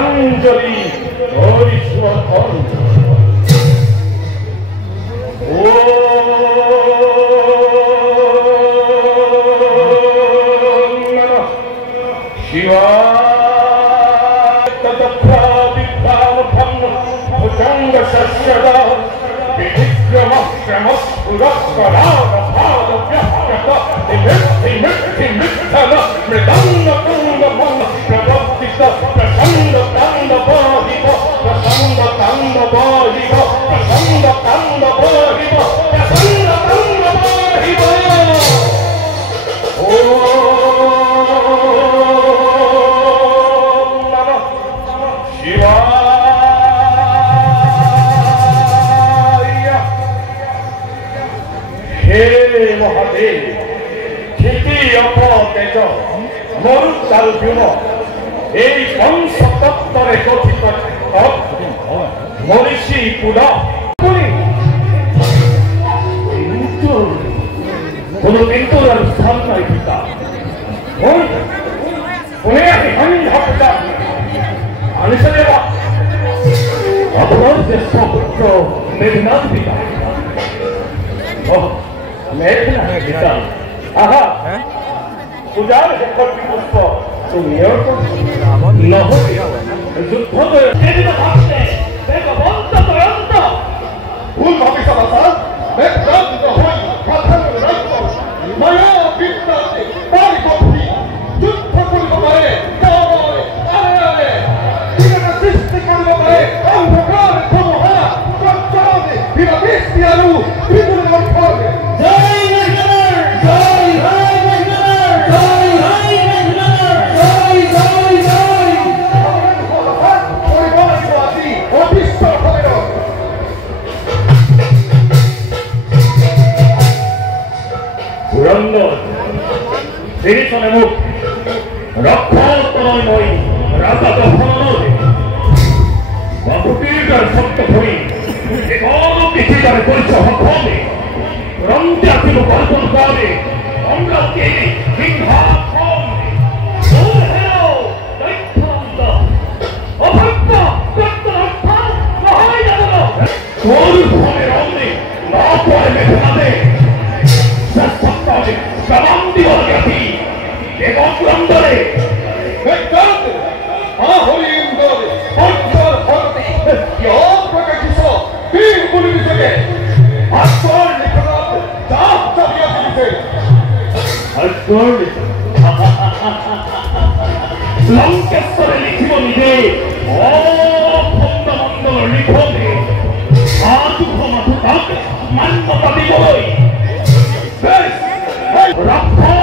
প্রাঞ্জলি হরিস্বর এই পঞ্চতত্ত্বরে কথিত মনীষী পুরা কোন মৃত্যুর স্থান নাই পিতা কোনে আমি হত্যা আনিসে দেবা অপরাধ জ্যেষ্ঠ পুত্র মেঘনাথ পিতা মেঘনাথ পিতা আহা পূজার হেকটি পুষ্প তুমিও নহবি যুদ্ধ ভুল ভাবিছ বাছা মেঘনাথ হই কথার রাজ্য মায়া বিদ্যাতে পারি কপি যুদ্ধ কৰিব পাৰে আৰে সৃষ্টি কৰিব পাৰে অন্ধকাৰ ধমহা প্ৰচলনে বিৰাবিস্তি আৰু বিপুল মন্থনে জয় মুখ রক্ষাত্ময় নয় রাজা দখল বাবুটির সত্য হই এখন পৃথিবীর পরিচয় হবে রমতে আসিব কল্পন করে অঙ্গকে সিংহাসন লঙ্কেশ্বরে লিখিব নিজে অখণ্ডমণ্ডল লিখবে সাধুঘ মাথু তাকে মান্যতা দিবই রক্ষে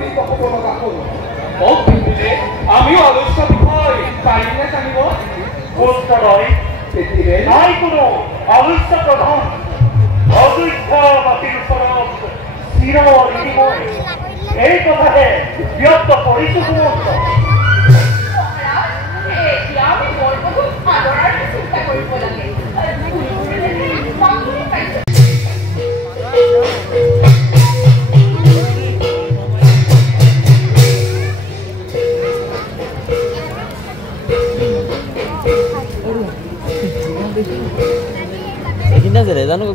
বুলি ক'ব লগা হ'ল মোক কিন্তু আমিও আলোচ্য বিষয় পাৰিনে জানিব পুত্ৰই নাই কোনো আলোচ্য প্ৰধান অযোধ্যা বাতিৰ ওচৰত চিৰ নিদিবই এই কথাহে ব্যক্ত কৰিছো সুমন্ত আমি বৰবহুত আদৰাৰে চিন্তা কৰিব লাগে Kita sudah tahu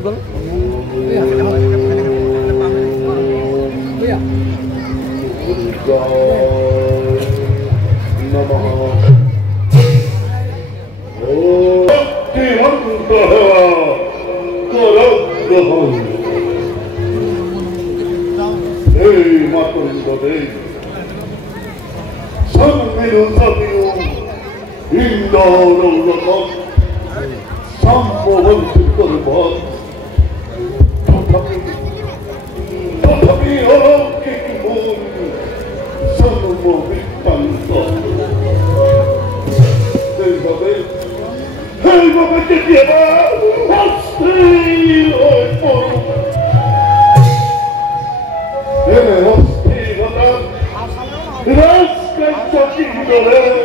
Google.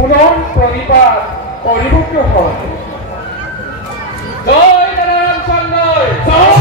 পুনৰ প্ৰণিপাত কৰিব কিয় হয় জয় ৰামচন্দ্ৰ জয়